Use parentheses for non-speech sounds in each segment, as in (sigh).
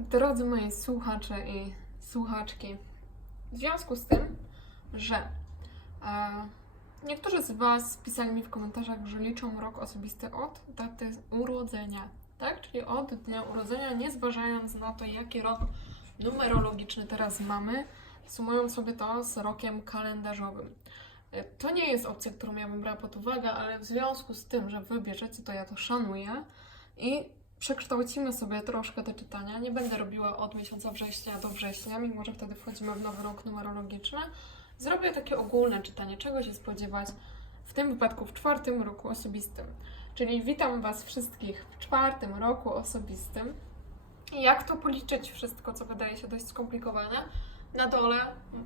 Drodzy moi słuchacze i słuchaczki, w związku z tym, że e, niektórzy z Was pisali mi w komentarzach, że liczą rok osobisty od daty urodzenia, tak? Czyli od dnia urodzenia, nie zważając na to, jaki rok numerologiczny teraz mamy, sumując sobie to z rokiem kalendarzowym. E, To nie jest opcja, którą ja bym brała pod uwagę, ale w związku z tym, że Wy bierzecie, to ja to szanuję i przekształcimy sobie troszkę te czytania. Nie będę robiła od miesiąca września do września, mimo że wtedy wchodzimy w nowy rok numerologiczny. Zrobię takie ogólne czytanie, czego się spodziewać w tym wypadku w czwartym roku osobistym. Czyli witam Was wszystkich w czwartym roku osobistym. Jak to policzyć wszystko, co wydaje się dość skomplikowane? Na dole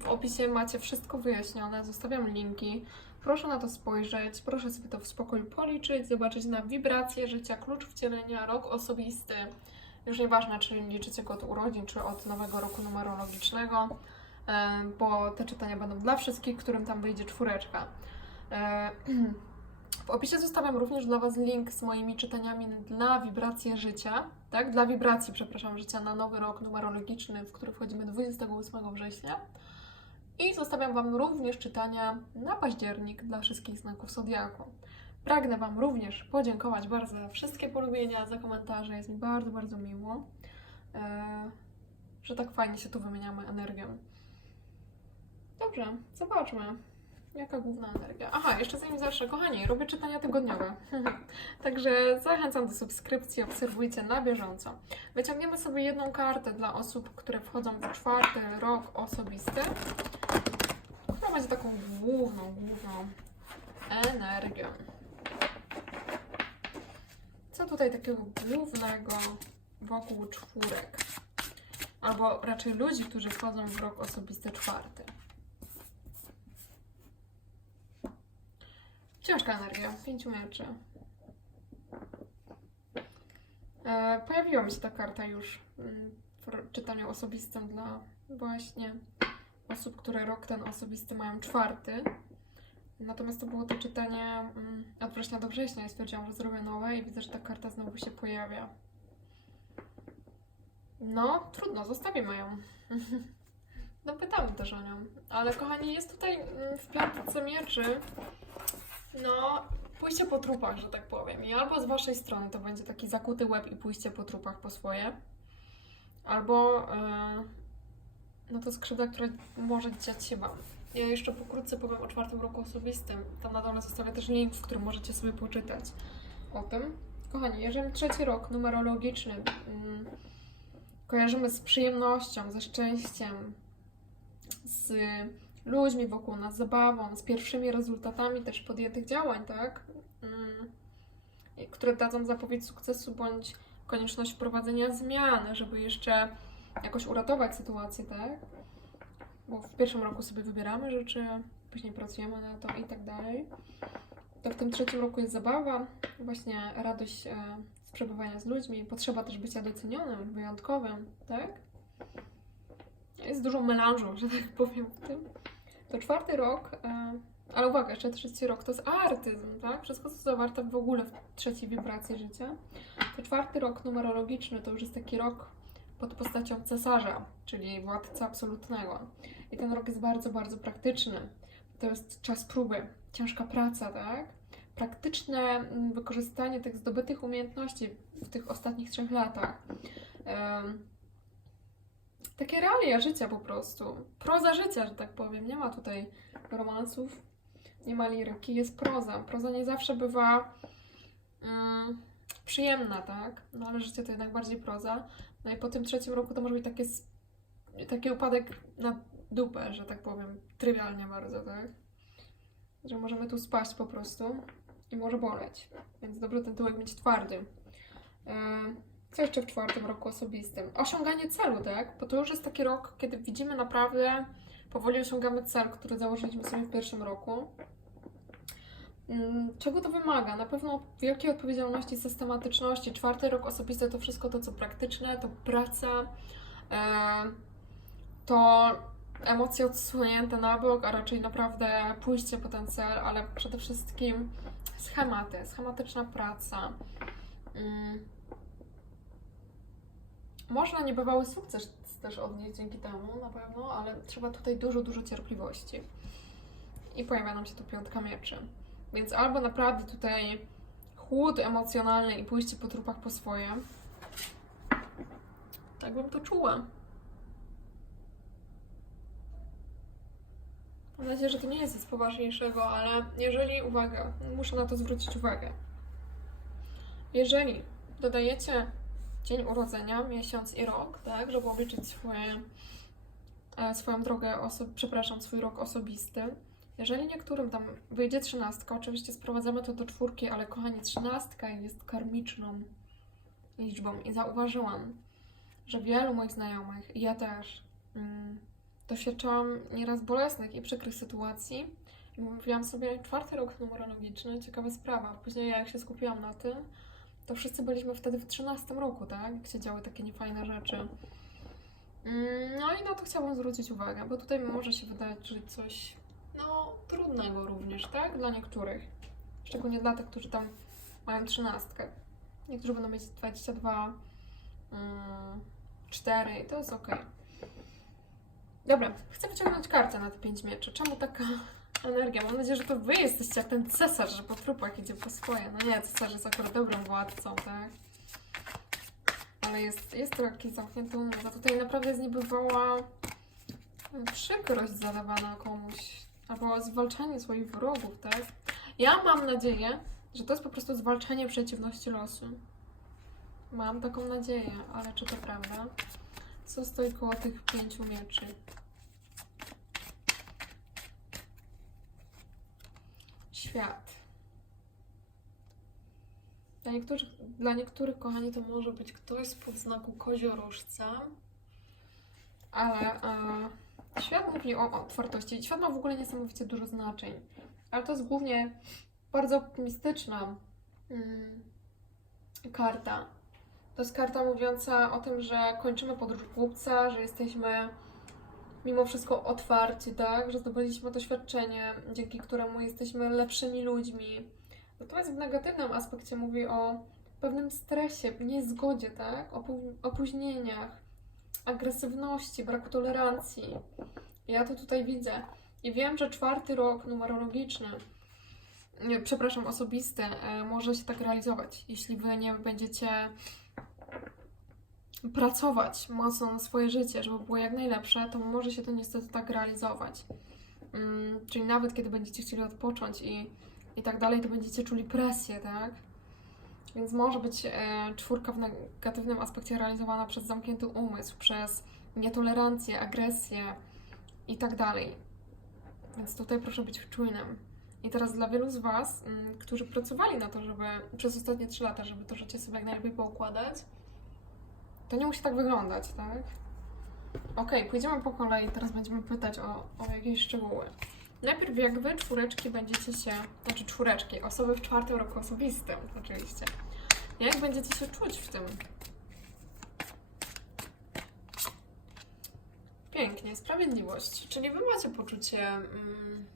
w opisie macie wszystko wyjaśnione, zostawiam linki. Proszę na to spojrzeć, proszę sobie to w spokoju policzyć, zobaczyć na wibracje życia, klucz wcielenia, rok osobisty. Już nieważne, czy liczycie go od urodzin, czy od nowego roku numerologicznego, e, bo te czytania będą dla wszystkich, którym tam wyjdzie czwóreczka. E, (clears throat) W opisie zostawiam również dla Was link z moimi czytaniami dla wibracje życia, tak? Dla wibracji, przepraszam, życia na nowy rok numerologiczny, w który wchodzimy 28 września. I zostawiam Wam również czytania na październik dla wszystkich znaków Zodiaku. Pragnę Wam również podziękować bardzo za wszystkie polubienia, za komentarze. Jest mi bardzo, bardzo miło, e, że tak fajnie się tu wymieniamy energią. Dobrze, zobaczmy. Jaka główna energia? Aha, jeszcze zanim zacznę, kochani, robię czytania tygodniowe. (laughs) Także zachęcam do subskrypcji, obserwujcie na bieżąco. Wyciągniemy sobie jedną kartę dla osób, które wchodzą w czwarty rok osobisty, która będzie taką główną, główną energią. Co tutaj takiego głównego wokół czwórek? Albo raczej ludzi, którzy wchodzą w rok osobisty czwarty. Ciężka energia, pięciu mieczy. E, pojawiła mi się ta karta już mm, w czytaniu osobistym dla właśnie osób, które rok ten osobisty mają czwarty. Natomiast to było to czytanie mm, od września do września i stwierdziłam, że zrobię nowe i widzę, że ta karta znowu się pojawia. No, trudno, zostawimy ją. (laughs) No pytamy też o nią. Ale kochani, jest tutaj mm, w piątce mieczy no, pójście po trupach, że tak powiem. I albo z waszej strony to będzie taki zakuty łeb i pójście po trupach po swoje, albo yy, no to skrzydła, które może dziać się wam. Ja jeszcze pokrótce powiem o czwartym roku osobistym. Tam na dole zostawię też link, w którym możecie sobie poczytać o tym. Kochani, jeżeli trzeci rok numerologiczny mm, kojarzymy z przyjemnością, ze szczęściem, z ludźmi wokół nas, zabawą, z pierwszymi rezultatami też podjętych działań, tak? Mm, które dadzą zapowiedź sukcesu bądź konieczność wprowadzenia zmian, żeby jeszcze jakoś uratować sytuację, tak? Bo w pierwszym roku sobie wybieramy rzeczy, później pracujemy na to i tak dalej. To w tym trzecim roku jest zabawa, właśnie radość e, z przebywania z ludźmi, potrzeba też bycia docenionym, wyjątkowym, tak? Jest dużo melanżu, że tak powiem w tym. To czwarty rok, e, ale uwaga, jeszcze trzeci rok to jest artyzm, tak? Wszystko, co zawarte w ogóle w trzeciej wibracji życia. To czwarty rok numerologiczny to już jest taki rok pod postacią cesarza, czyli władcy absolutnego. I ten rok jest bardzo, bardzo praktyczny. To jest czas próby, ciężka praca, tak? Praktyczne mm, wykorzystanie tych zdobytych umiejętności w tych ostatnich trzech latach. Takie realia życia po prostu. Proza życia, że tak powiem. Nie ma tutaj romansów, nie ma liryki, jest proza. Proza nie zawsze bywa mm, przyjemna, tak? No ale życie to jednak bardziej proza. No i po tym trzecim roku to może być takie, taki upadek na dupę, że tak powiem. Trywialnie bardzo, tak? Że możemy tu spaść po prostu i może boleć. Więc dobrze ten tyłek mieć twardy. Em, co jeszcze w czwartym roku osobistym? Osiąganie celu, tak? Bo to już jest taki rok, kiedy widzimy naprawdę, powoli osiągamy cel, który założyliśmy sobie w pierwszym roku. Mm, Czego to wymaga? Na pewno wielkiej odpowiedzialności, systematyczności. Czwarty rok osobisty to wszystko to, co praktyczne, to praca, e, to emocje odsunięte na bok, a raczej naprawdę pójście po ten cel, ale przede wszystkim schematy, schematyczna praca. Można niebywały sukces też odnieść dzięki temu, na pewno, ale trzeba tutaj dużo, dużo cierpliwości. I pojawia nam się tu piątka mieczy. Więc albo naprawdę tutaj chłód emocjonalny i pójście po trupach po swoje. Tak bym to czuła. Mam nadzieję, że to nie jest nic poważniejszego, ale jeżeli, uwaga, muszę na to zwrócić uwagę. Jeżeli dodajecie dzień urodzenia, miesiąc i rok, tak, żeby obliczyć swoje, e, swoją drogę, oso- przepraszam, swój rok osobisty. Jeżeli niektórym tam wyjdzie trzynastka, oczywiście sprowadzamy to do czwórki, ale kochani, trzynastka jest karmiczną liczbą i zauważyłam, że wielu moich znajomych, i ja też, mm, doświadczałam nieraz bolesnych i przykrych sytuacji. I mówiłam sobie, czwarty rok numerologiczny, ciekawa sprawa. Później jak się skupiłam na tym, to wszyscy byliśmy wtedy w 13 roku, tak? Się działy takie niefajne rzeczy. Mm, No i na to chciałabym zwrócić uwagę, bo tutaj może się wydać, że coś, no, trudnego również, tak? Dla niektórych. Szczególnie dla tych, którzy tam mają trzynastkę. Niektórzy będą mieć 22, mm, 4 i to jest ok. Dobra, chcę wyciągnąć kartę na te 5 mieczy. Czemu taka energia? Mam nadzieję, że to wy jesteście jak ten cesarz, że po trupach idzie po swoje. No nie, cesarz jest akurat dobrym władcą, tak? Ale jest, jest jakiś zamknięty umysł. A tutaj naprawdę jest niebywała przykrość zadawana komuś. Albo zwalczanie swoich wrogów, tak? Ja mam nadzieję, że to jest po prostu zwalczanie przeciwności losu. Mam taką nadzieję, ale czy to prawda? Co stoi koło tych pięciu mieczy? Świat. Dla niektórych, dla niektórych, kochani, to może być ktoś spod znaku koziorożca, ale e, świat mówi o otwartości. Świat ma w ogóle niesamowicie dużo znaczeń, ale to jest głównie bardzo optymistyczna mm, karta. To jest karta mówiąca o tym, że kończymy podróż głupca, że jesteśmy mimo wszystko otwarci, tak? Że zdobyliśmy doświadczenie, dzięki któremu jesteśmy lepszymi ludźmi. Natomiast w negatywnym aspekcie mówi o pewnym stresie, niezgodzie, tak? Opóźnieniach, agresywności, braku tolerancji. Ja to tutaj widzę. I wiem, że czwarty rok numerologiczny, nie, przepraszam, osobisty, e, może się tak realizować, jeśli wy nie będziecie pracować mocno na swoje życie, żeby było jak najlepsze, to może się to niestety tak realizować. Mm, czyli nawet kiedy będziecie chcieli odpocząć i, i tak dalej, to będziecie czuli presję, tak? Więc może być e, czwórka w negatywnym aspekcie realizowana przez zamknięty umysł, przez nietolerancję, agresję i tak dalej. Więc tutaj proszę być czujnym. I teraz dla wielu z Was, mm, którzy pracowali na to, żeby przez ostatnie 3 lata, żeby to życie sobie jak najlepiej poukładać, to nie musi tak wyglądać, tak? Okej, pójdziemy po kolei, teraz będziemy pytać o, o jakieś szczegóły. Najpierw jak wy czwóreczki będziecie się, znaczy czwóreczki, osoby w czwartym roku osobistym oczywiście. Jak będziecie się czuć w tym? Pięknie, sprawiedliwość. Czyli wy macie poczucie, mm,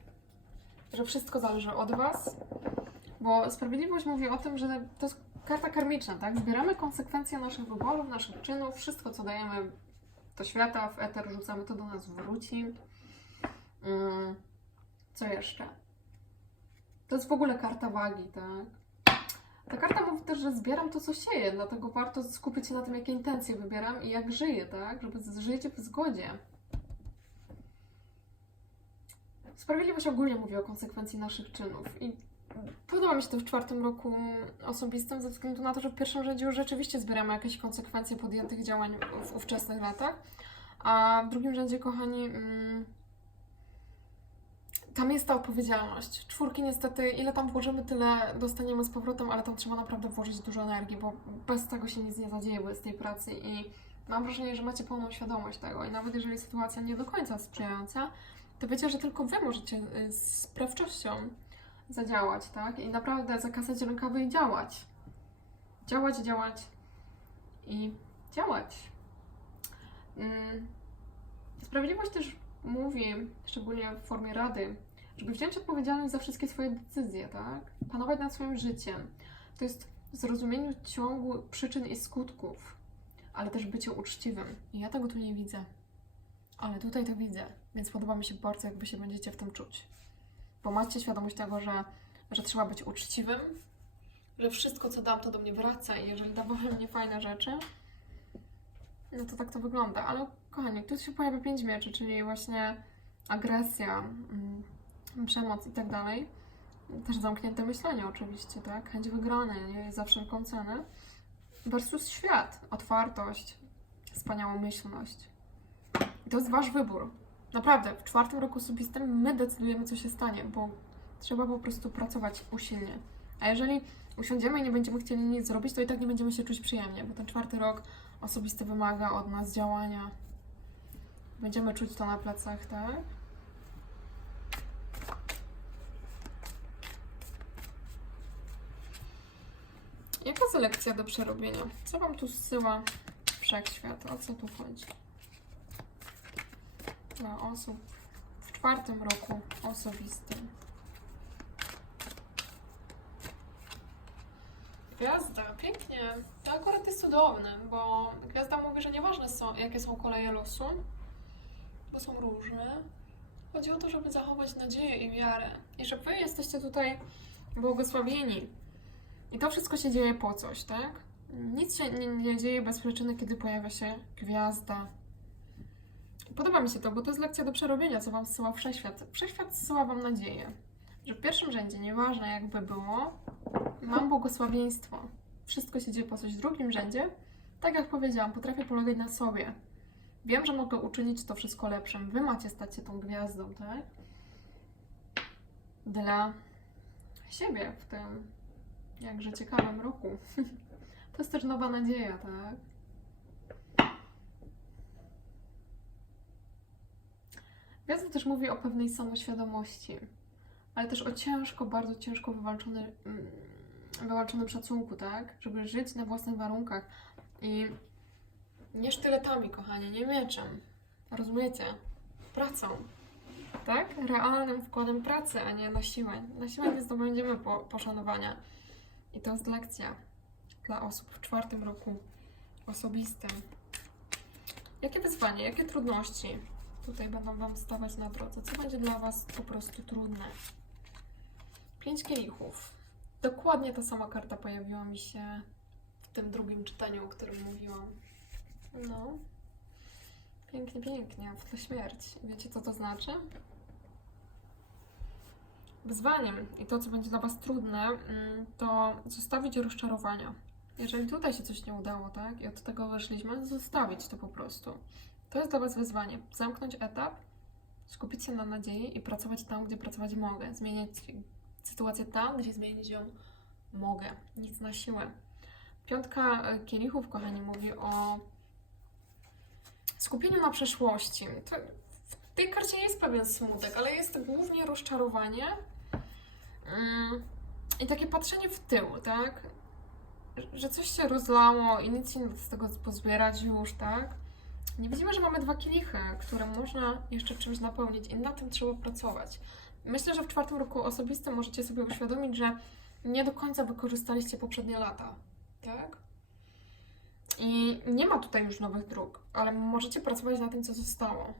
że wszystko zależy od was, bo sprawiedliwość mówi o tym, że to jest karta karmiczna, tak? Zbieramy konsekwencje naszych wyborów, naszych czynów, wszystko co dajemy do świata, w eter rzucamy, to do nas wróci. Mm, co jeszcze? To jest w ogóle karta wagi, tak? Ta karta mówi też, że zbieram to, co sieję, dlatego warto skupić się na tym, jakie intencje wybieram i jak żyję, tak? Żeby żyć w zgodzie. Sprawiedliwość ogólnie mówi o konsekwencji naszych czynów i podoba mi się to w czwartym roku osobistym ze względu na to, że w pierwszym rzędzie już rzeczywiście zbieramy jakieś konsekwencje podjętych działań w ówczesnych latach, a w drugim rzędzie, kochani, mm, tam jest ta odpowiedzialność. Czwórki niestety, ile tam włożymy, tyle dostaniemy z powrotem, ale tam trzeba naprawdę włożyć dużo energii, bo bez tego się nic nie zadzieje, bez tej pracy i mam wrażenie, że macie pełną świadomość tego i nawet jeżeli sytuacja nie do końca sprzyjająca, to wiecie, że tylko Wy możecie y, z sprawczością zadziałać, tak? I naprawdę zakasać rękawy i działać. Działać, działać i działać. Mm. Sprawiedliwość też mówi, szczególnie w formie rady, żeby wziąć odpowiedzialność za wszystkie swoje decyzje, tak? Panować nad swoim życiem. To jest zrozumieniu ciągu przyczyn i skutków, ale też bycie uczciwym. I ja tego tu nie widzę. Ale tutaj to widzę, więc podoba mi się bardzo, jak wy się będziecie w tym czuć. Bo macie świadomość tego, że, że trzeba być uczciwym, że wszystko, co dam, to do mnie wraca i jeżeli dawałem niefajne rzeczy, no to tak to wygląda. Ale kochani, tu się pojawia pięć mieczy, czyli właśnie agresja, mm, przemoc i tak dalej. Też zamknięte myślenie oczywiście, tak? Chęć wygrania, nie? Za wszelką cenę. Versus świat, otwartość, wspaniałomyślność. I to jest wasz wybór. Naprawdę, w czwartym roku osobistym my decydujemy, co się stanie, bo trzeba po prostu pracować usilnie. A jeżeli usiądziemy i nie będziemy chcieli nic zrobić, to i tak nie będziemy się czuć przyjemnie, bo ten czwarty rok osobisty wymaga od nas działania. Będziemy czuć to na plecach, tak? Jaka selekcja do przerobienia? Co Wam tu zsyła wszechświat? O co tu chodzi? Dla osób w czwartym roku osobistym. Gwiazda, pięknie. To akurat jest cudowne, bo gwiazda mówi, że nieważne są, jakie są koleje losu, bo są różne. Chodzi o to, żeby zachować nadzieję i wiarę. I że wy jesteście tutaj błogosławieni. I to wszystko się dzieje po coś, tak? Nic się nie, nie dzieje bez przyczyny, kiedy pojawia się gwiazda. Podoba mi się to, bo to jest lekcja do przerobienia, co Wam zsyła Wszechświat. Wszechświat zsyła Wam nadzieję, że w pierwszym rzędzie, nieważne jakby było, mam błogosławieństwo. Wszystko się dzieje po coś w drugim rzędzie. Tak jak powiedziałam, potrafię polegać na sobie. Wiem, że mogę uczynić to wszystko lepszym. Wy macie stać się tą gwiazdą, tak? Dla siebie w tym jakże ciekawym roku. (laughs) To jest też nowa nadzieja, tak? Gwiazda też mówi o pewnej samoświadomości, ale też o ciężko, bardzo ciężko wywalczony, mm, wywalczonym szacunku, tak? Żeby żyć na własnych warunkach i nie sztyletami, kochanie, nie mieczem. Rozumiecie? Pracą. Tak? Realnym wkładem pracy, a nie na siłę. Na siłę nie zdobędziemy po, poszanowania. I to jest lekcja dla osób w czwartym roku osobistym. Jakie wyzwanie, jakie trudności tutaj będą Wam stawać na drodze? Co będzie dla Was po prostu trudne? Pięć kielichów. Dokładnie ta sama karta pojawiła mi się w tym drugim czytaniu, o którym mówiłam. No. Pięknie, pięknie. W tle śmierć. Wiecie, co to znaczy? Wyzwaniem i to, co będzie dla Was trudne, mm, to zostawić rozczarowania. Jeżeli tutaj się coś nie udało, tak, i od tego weszliśmy, zostawić to po prostu. To jest dla Was wyzwanie. Zamknąć etap, skupić się na nadziei i pracować tam, gdzie pracować mogę. Zmieniać sytuację tam, gdzie zmienić ją mogę. Nic na siłę. Piątka e, kielichów, kochani, mówi o skupieniu na przeszłości. To w tej karcie jest pewien smutek, ale jest głównie rozczarowanie mm, i takie patrzenie w tył, tak? Że coś się rozlało i nic się nie da z tego pozbierać już, tak? Nie widzimy, że mamy dwa kielichy, które można jeszcze czymś napełnić i na tym trzeba pracować. Myślę, że w czwartym roku osobistym możecie sobie uświadomić, że nie do końca wykorzystaliście poprzednie lata, tak? I nie ma tutaj już nowych dróg, ale możecie pracować na tym, co zostało.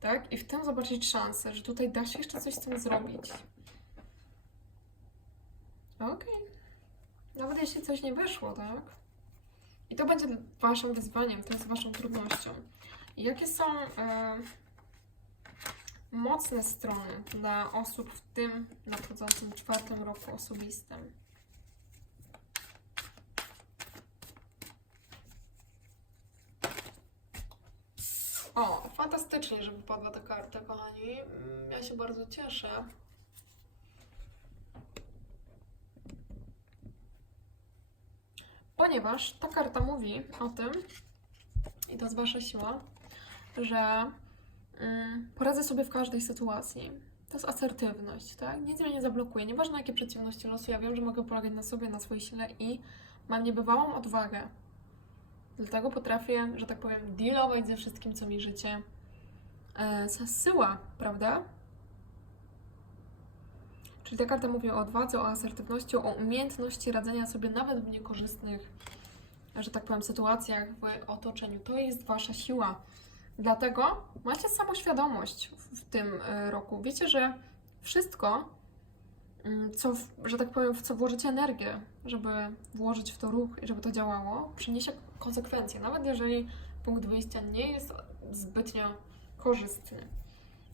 Tak? I w tym zobaczyć szansę, że tutaj da się jeszcze coś z tym zrobić. Okej. Nawet jeśli coś nie wyszło, tak? I to będzie waszym wyzwaniem, to jest waszą trudnością. Jakie są e, mocne strony dla osób w tym nadchodzącym czwartym roku osobistym? O, fantastycznie, że wypadła ta karta, kochani. Mm, Ja się bardzo cieszę. Ponieważ ta karta mówi o tym, i to jest wasza siła, że mm, poradzę sobie w każdej sytuacji. To jest asertywność, tak? Nic mnie nie zablokuje. Nieważne jakie przeciwności losu, ja wiem, że mogę polegać na sobie, na swojej sile i mam niebywałą odwagę. Dlatego potrafię, że tak powiem, dealować ze wszystkim, co mi życie e, zsyła, prawda? Czyli ta karta mówi o odwadze, o asertywności, o umiejętności radzenia sobie nawet w niekorzystnych że tak powiem, sytuacjach w otoczeniu. To jest wasza siła. Dlatego macie samoświadomość w, tym y, roku. Wiecie, że wszystko, mm, co, że tak powiem, w co włożycie energię, żeby włożyć w to ruch i żeby to działało, przyniesie konsekwencje. Nawet jeżeli punkt wyjścia nie jest zbytnio korzystny.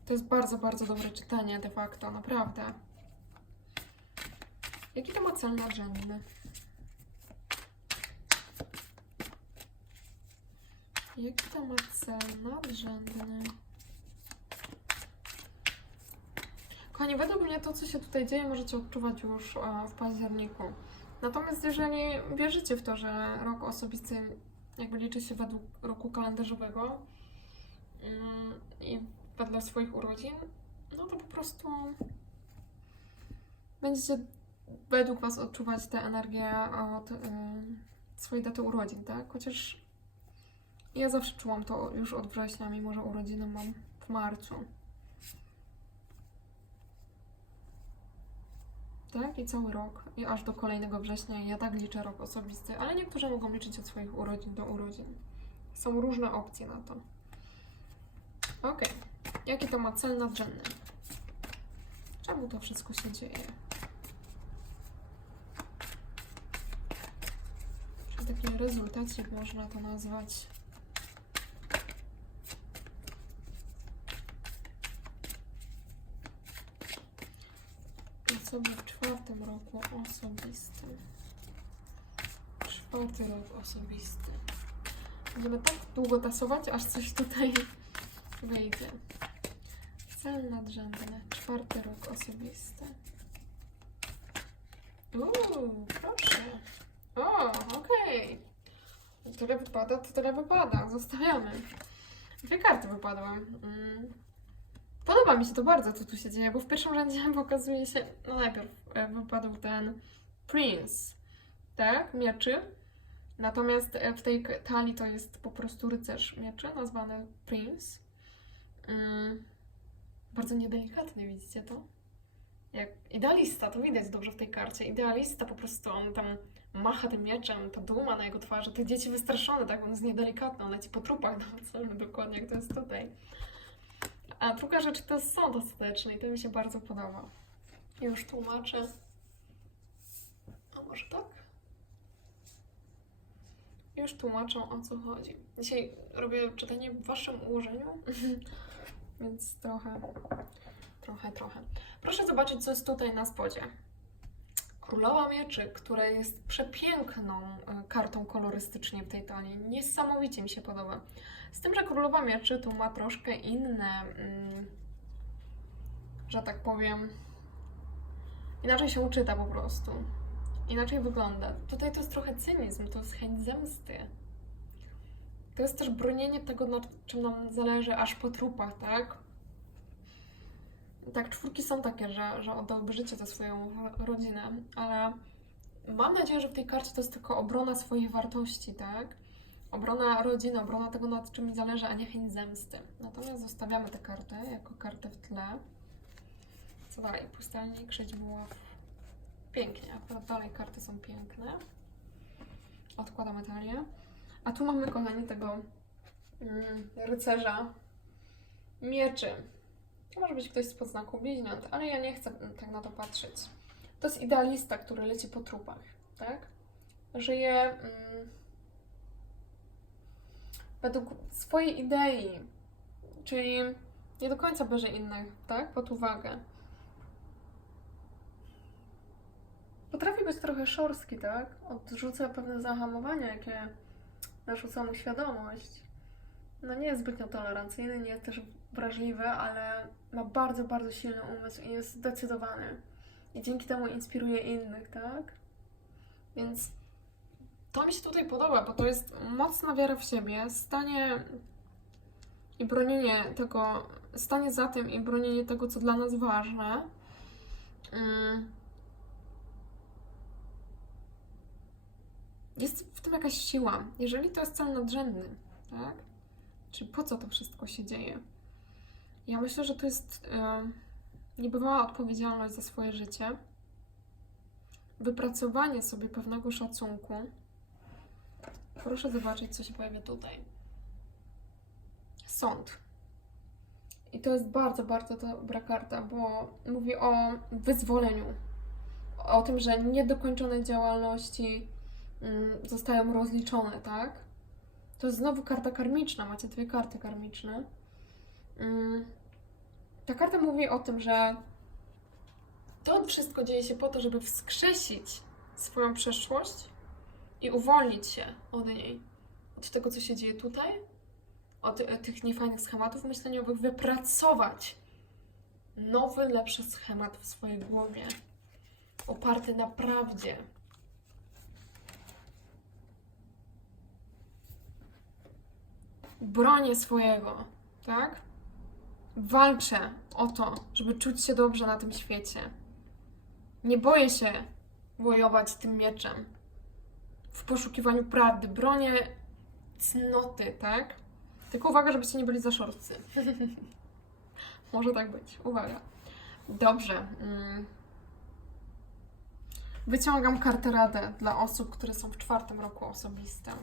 To jest bardzo, bardzo dobre czytanie de facto, naprawdę. Jaki to ma cel nadrzędny? Jaki to ma cel nadrzędny? Kochani, według mnie to, co się tutaj dzieje, możecie odczuwać już e, w październiku. Natomiast jeżeli wierzycie w to, że rok osobisty jakby liczy się według roku kalendarzowego mm, i wedle swoich urodzin, no to po prostu będziecie według Was odczuwać tę energię od y, swojej daty urodzin, tak? Chociaż ja zawsze czułam to już od września, mimo że urodziny mam w marcu. Tak? I cały rok. I aż do kolejnego września. Ja tak liczę rok osobisty. Ale niektórzy mogą liczyć od swoich urodzin do urodzin. Są różne opcje na to. Ok. Jaki to ma cel nadrzędny? Czemu to wszystko się dzieje? Taki rezultacik można to nazwać? I sobie w czwartym roku osobistym. Czwarty rok osobisty. Będziemy tak długo tasować, aż coś tutaj wyjdzie. Cel nadrzędny. Czwarty rok osobisty. Uuu, proszę. O, okej. Tyle wypada, to tyle wypada. Zostawiamy. Dwie karty wypadły. Mm. Podoba mi się to bardzo, co tu się dzieje, bo w pierwszym rzędzie (laughs) pokazuje się, no najpierw e, wypadł ten Prince, tak, mieczy. Natomiast e, w tej talii to jest po prostu rycerz mieczy, nazwany Prince. Mm. Bardzo niedelikatny, widzicie to? Jak idealista, to widać dobrze w tej karcie. Idealista po prostu, on tam macha tym mieczem, ta duma na jego twarzy, te dzieci wystraszone, tak, on jest niedelikatny, on leci po trupach (laughs) na dokładnie jak to jest tutaj. A druga rzecz to jest sąd ostateczny i to mi się bardzo podoba. Już tłumaczę. A może tak? Już tłumaczę o co chodzi. Dzisiaj robię czytanie w waszym ułożeniu, (laughs) więc trochę, trochę, trochę. Proszę zobaczyć, co jest tutaj na spodzie. Królowa Mieczy, która jest przepiękną e, kartą kolorystycznie w tej talii. Niesamowicie mi się podoba. Z tym, że Królowa Mieczy tu ma troszkę inne, mm, że tak powiem, inaczej się uczyta po prostu. Inaczej wygląda. Tutaj to jest trochę cynizm, to jest chęć zemsty. To jest też bronienie tego, na czym nam zależy, aż po trupach, tak? Tak, czwórki są takie, że, że życie za swoją rodzinę, ale mam nadzieję, że w tej karcie to jest tylko obrona swojej wartości, tak? Obrona rodziny, obrona tego, nad czym mi zależy, a nie chęć zemsty. Natomiast zostawiamy tę kartę jako kartę w tle. Co dalej? Pustelnik, Krzyćbuław. Pięknie, akurat dalej karty są piękne. Odkładamy talię. A tu mamy, kochani, tego mm, rycerza mieczy. To może być ktoś z podznaku bliźniąt, ale ja nie chcę tak na to patrzeć. To jest idealista, który leci po trupach, tak? Żyje mm, według swojej idei, czyli nie do końca bierze innych, tak? Pod uwagę. Potrafi być trochę szorstki, tak? Odrzuca pewne zahamowania, jakie narzuca mu świadomość. No nie jest zbytnio tolerancyjny, nie jest też wrażliwy, ale ma bardzo, bardzo silny umysł i jest zdecydowany. I dzięki temu inspiruje innych, tak? Więc to mi się tutaj podoba, bo to jest mocna wiara w siebie, stanie i bronienie tego, stanie za tym i bronienie tego, co dla nas ważne. Mm. Jest w tym jakaś siła. Jeżeli to jest cel nadrzędny, tak? Czy po co to wszystko się dzieje? Ja myślę, że to jest e, niebywała odpowiedzialność za swoje życie, wypracowanie sobie pewnego szacunku Proszę zobaczyć, co się pojawia tutaj. Sąd. I to jest bardzo, bardzo dobra karta, bo mówi o wyzwoleniu. O tym, że niedokończone działalności mm, zostają rozliczone, tak? To jest znowu karta karmiczna. Macie dwie karty karmiczne. Ta karta mówi o tym, że to wszystko dzieje się po to, żeby wskrzesić swoją przeszłość i uwolnić się od niej. Od tego, co się dzieje tutaj, od tych niefajnych schematów myśleniowych, wypracować nowy, lepszy schemat w swojej głowie, oparty na prawdzie. Bronię swojego, tak? Walczę o to, żeby czuć się dobrze na tym świecie. Nie boję się wojować tym mieczem w poszukiwaniu prawdy. Bronię cnoty, tak? Tylko uwaga, żebyście nie byli za szorstcy. (laughs) Może tak być. Uwaga. Dobrze. mm. Wyciągam kartę radę dla osób, które są w czwartym roku osobistym.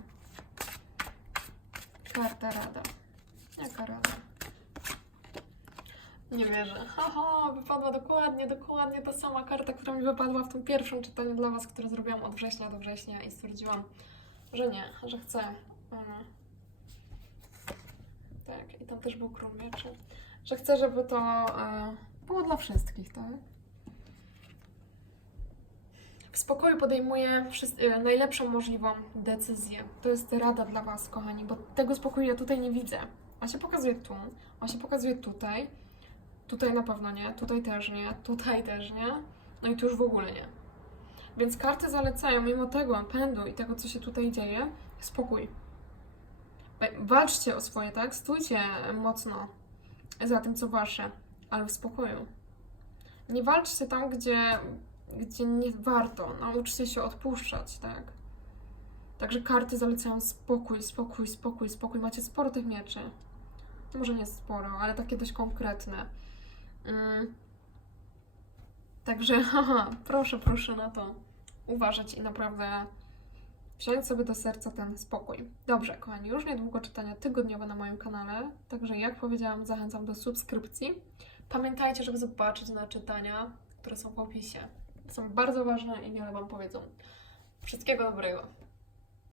Karta rada. Jaka rada? Nie wierzę. Haha, wypadła dokładnie, dokładnie ta sama karta, która mi wypadła w tym pierwszym czytaniu dla Was, które zrobiłam od września do września i stwierdziłam, że nie, że chcę. Tak, i tam też był król mieczy. Że chcę, żeby to e, było dla wszystkich, tak? W spokoju podejmuję e, najlepszą możliwą decyzję. To jest rada dla Was, kochani, bo tego spokoju ja tutaj nie widzę. On się pokazuje tu, on się pokazuje tutaj, tutaj na pewno nie, tutaj też nie, tutaj też nie, no i tu już w ogóle nie. Więc karty zalecają, mimo tego pędu i tego, co się tutaj dzieje, spokój. Wa- Walczcie o swoje, tak? Stójcie mocno za tym, co wasze, ale w spokoju. Nie walczcie tam, gdzie, gdzie nie warto. Nauczcie się odpuszczać, tak? Także karty zalecają spokój, spokój, spokój, spokój. Macie sporo tych mieczy. Może nie sporo, ale takie dość konkretne. Mm. Także, (laughs) haha, proszę, proszę na to uważać i naprawdę wziąć sobie do serca ten spokój. Dobrze, kochani, już niedługo czytania tygodniowe na moim kanale, także jak powiedziałam, zachęcam do subskrypcji. Pamiętajcie, żeby zobaczyć na czytania, które są w opisie. Są bardzo ważne i wiele Wam powiedzą. Wszystkiego dobrego.